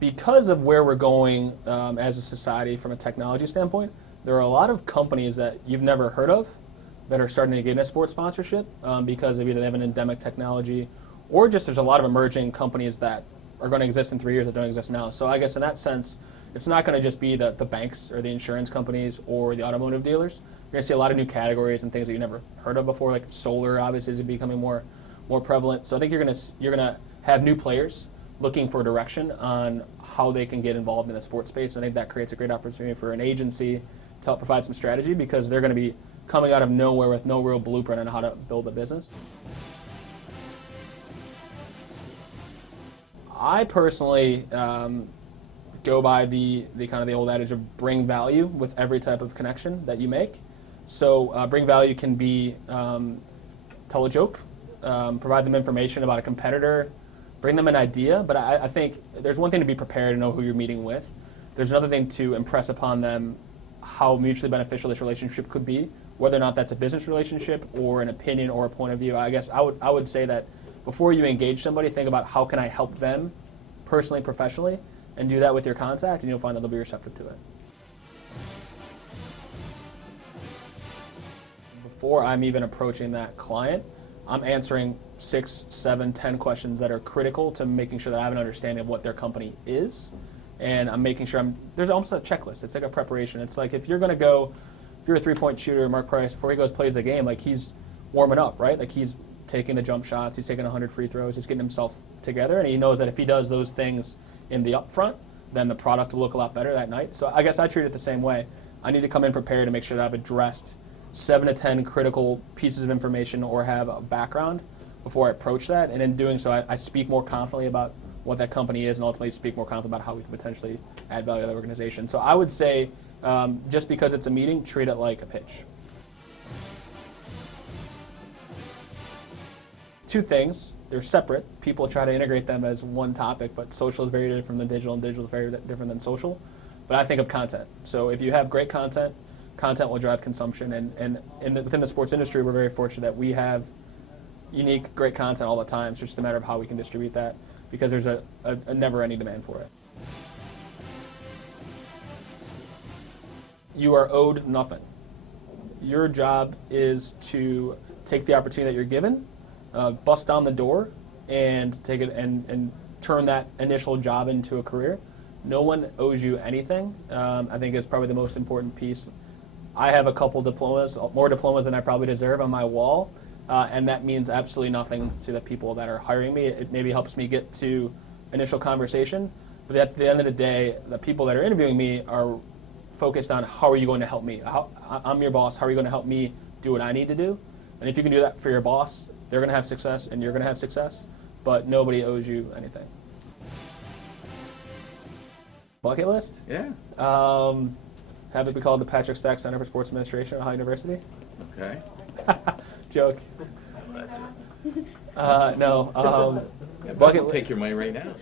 because of where we're going as a society from a technology standpoint, there are a lot of companies that you've never heard of that are starting to get into sports sponsorship because of either they have an endemic technology or just there's a lot of emerging companies that are going to exist in 3 years that don't exist now. So I guess in that sense, it's not going to just be the banks or the insurance companies or the automotive dealers. You're going to see a lot of new categories and things that you never heard of before, like solar obviously is becoming more prevalent. So I think you're going to have new players looking for direction on how they can get involved in the sports space. I think that creates a great opportunity for an agency to help provide some strategy because they're going to be coming out of nowhere with no real blueprint on how to build a business. I personally go by the kind of the old adage of bring value with every type of connection that you make. So bring value can be tell a joke, provide them information about a competitor, bring them an idea, but I think there's one thing to be prepared and know who you're meeting with. There's another thing to impress upon them how mutually beneficial this relationship could be, whether or not that's a business relationship or an opinion or a point of view. I guess I would say that before you engage somebody, think about how can I help them personally, professionally, and do that with your contact, and you'll find that they'll be receptive to it. Before I'm even approaching that client, I'm answering 6, 7, 10 questions that are critical to making sure that I have an understanding of what their company is. And I'm making sure there's almost a checklist. It's like a preparation. It's like if you're a three-point shooter, Mark Price, before he plays the game, like he's warming up, right? Like he's taking the jump shots, he's taking 100 free throws, he's getting himself together, and he knows that if he does those things in the upfront, then the product will look a lot better that night. So I guess I treat it the same way. I need to come in prepared to make sure that I've addressed 7 to 10 critical pieces of information or have a background before I approach that, and in doing so, I speak more confidently about what that company is and ultimately speak more confidently about how we can potentially add value to the organization. So I would say, just because it's a meeting, treat it like a pitch. 2 things. They're separate. People try to integrate them as one topic, but social is very different than digital, and digital is very different than social. But I think of content. So if you have great content, content will drive consumption. And within the sports industry, we're very fortunate that we have unique, great content all the time. It's just a matter of how we can distribute that because there's a never-ending demand for it. You are owed nothing. Your job is to take the opportunity that you're given, bust down the door, and take it and turn that initial job into a career. No one owes you anything. I think is probably the most important piece. I have a couple diplomas, more diplomas than I probably deserve on my wall, and that means absolutely nothing to the people that are hiring me. It maybe helps me get to initial conversation, but at the end of the day, the people that are interviewing me are focused on how are you going to help me. I'm your boss. How are you going to help me do what I need to do? And if you can do that for your boss, they're going to have success and you're going to have success, but nobody owes you anything. Bucket list? Yeah. Have it be called the Patrick Stack Center for Sports Administration at Ohio University. Okay. Joke. Well, that's it. No. Yeah, but I'll take your money right now.